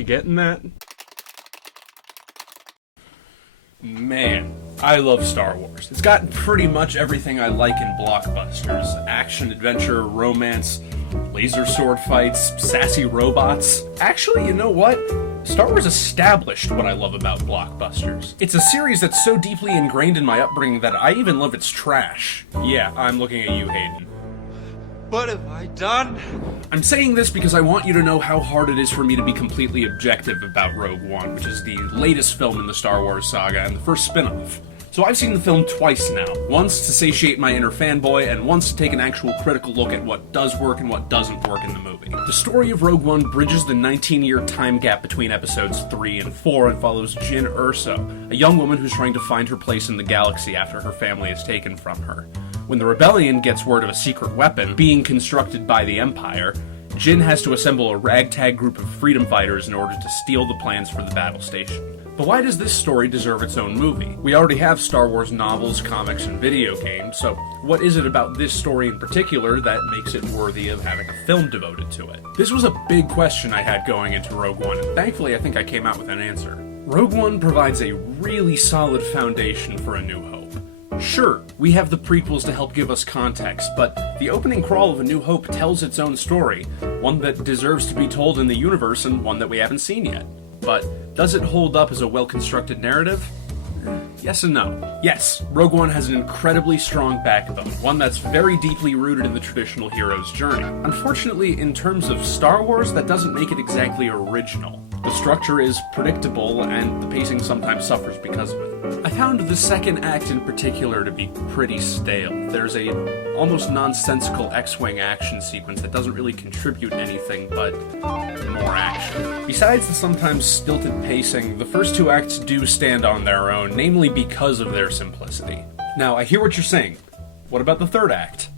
You getting that? Man, I love Star Wars. It's got pretty much everything I like in blockbusters. Action, adventure, romance, laser sword fights, sassy robots. Actually, you know what? Star Wars established what I love about blockbusters. It's a series that's so deeply ingrained in my upbringing that I even love its trash. Yeah, I'm looking at you, Hayden. What have I done? I'm saying this because I want you to know how hard it is for me to be completely objective about Rogue One, which is the latest film in the Star Wars saga and the first spin-off. So I've seen the film twice now, once to satiate my inner fanboy, and once to take an actual critical look at what does work and what doesn't work in the movie. The story of Rogue One bridges the 19-year time gap between episodes 3 and 4 and follows Jyn Erso, a young woman who's trying to find her place in the galaxy after her family is taken from her. When the Rebellion gets word of a secret weapon being constructed by the Empire, Jyn has to assemble a ragtag group of freedom fighters in order to steal the plans for the battle station. But why does this story deserve its own movie? We already have Star Wars novels, comics, and video games, so what is it about this story in particular that makes it worthy of having a film devoted to it? This was a big question I had going into Rogue One, and thankfully I think I came out with an answer. Rogue One provides a really solid foundation for A New Hope. Sure, we have the prequels to help give us context, but the opening crawl of A New Hope tells its own story, one that deserves to be told in the universe and one that we haven't seen yet. But does it hold up as a well-constructed narrative? Yes and no. Yes, Rogue One has an incredibly strong backbone, one that's very deeply rooted in the traditional hero's journey. Unfortunately, in terms of Star Wars, that doesn't make it exactly original. The structure is predictable, and the pacing sometimes suffers because of it. I found the second act in particular to be pretty stale. There's a almost nonsensical X-Wing action sequence that doesn't really contribute anything but more action. Besides the sometimes stilted pacing, the first two acts do stand on their own, namely because of their simplicity. Now, I hear what you're saying. What about the third act?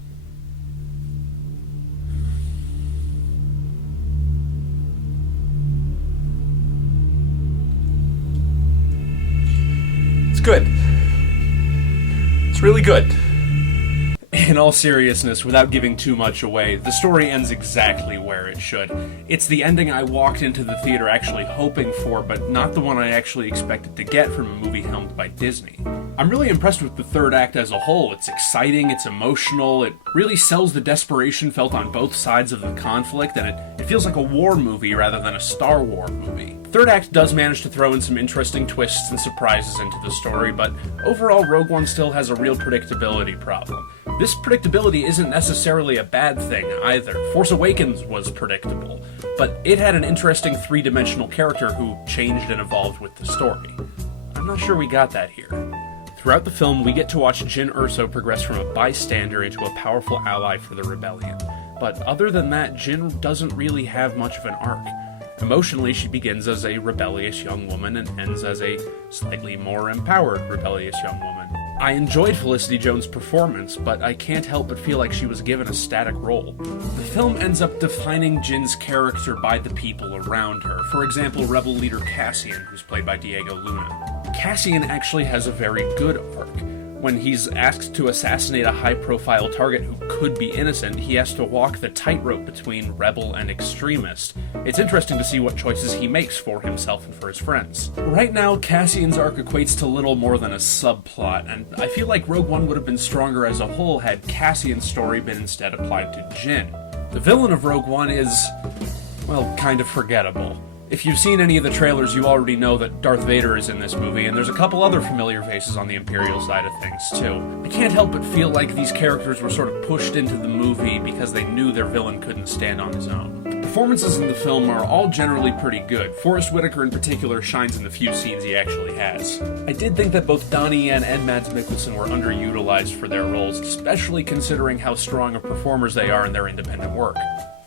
It's good. It's really good. In all seriousness, without giving too much away, the story ends exactly where it should. It's the ending I walked into the theater actually hoping for, but not the one I actually expected to get from a movie helmed by Disney. I'm really impressed with the third act as a whole. It's exciting, it's emotional, it really sells the desperation felt on both sides of the conflict, and it feels like a war movie rather than a Star Wars movie. Third act does manage to throw in some interesting twists and surprises into the story, but overall Rogue One still has a real predictability problem. This predictability isn't necessarily a bad thing either. Force Awakens was predictable, but it had an interesting three-dimensional character who changed and evolved with the story. I'm not sure we got that here. Throughout the film, we get to watch Jyn Erso progress from a bystander into a powerful ally for the Rebellion. But other than that, Jyn doesn't really have much of an arc. Emotionally, she begins as a rebellious young woman and ends as a slightly more empowered rebellious young woman. I enjoyed Felicity Jones' performance, but I can't help but feel like she was given a static role. The film ends up defining Jyn's character by the people around her. For example, rebel leader Cassian, who's played by Diego Luna. Cassian actually has a very good arc. When he's asked to assassinate a high-profile target who could be innocent, he has to walk the tightrope between rebel and extremist. It's interesting to see what choices he makes for himself and for his friends. Right now, Cassian's arc equates to little more than a subplot, and I feel like Rogue One would have been stronger as a whole had Cassian's story been instead applied to Jyn. The villain of Rogue One is, well, kind of forgettable. If you've seen any of the trailers, you already know that Darth Vader is in this movie, and there's a couple other familiar faces on the Imperial side of things, too. I can't help but feel like these characters were sort of pushed into the movie because they knew their villain couldn't stand on his own. The performances in the film are all generally pretty good. Forrest Whitaker in particular shines in the few scenes he actually has. I did think that both Donnie Yen and Mads Mikkelsen were underutilized for their roles, especially considering how strong of performers they are in their independent work.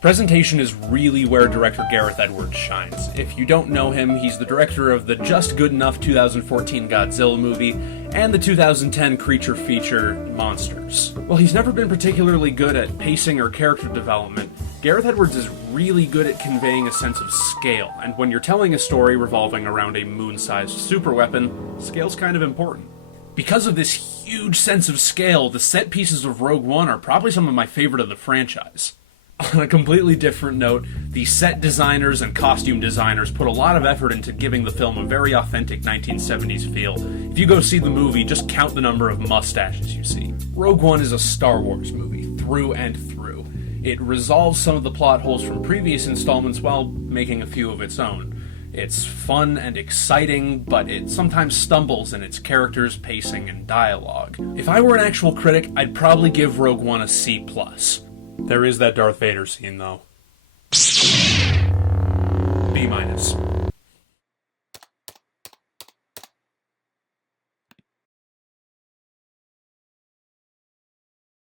Presentation is really where director Gareth Edwards shines. If you don't know him, he's the director of the just good enough 2014 Godzilla movie and the 2010 creature feature Monsters. While he's never been particularly good at pacing or character development, Gareth Edwards is really good at conveying a sense of scale, and when you're telling a story revolving around a moon-sized superweapon, scale's kind of important. Because of this huge sense of scale, the set pieces of Rogue One are probably some of my favorite of the franchise. On a completely different note, the set designers and costume designers put a lot of effort into giving the film a very authentic 1970s feel. If you go see the movie, just count the number of mustaches you see. Rogue One is a Star Wars movie, through and through. It resolves some of the plot holes from previous installments while making a few of its own. It's fun and exciting, but it sometimes stumbles in its characters, pacing, and dialogue. If I were an actual critic, I'd probably give Rogue One a C+. There is that Darth Vader scene, though.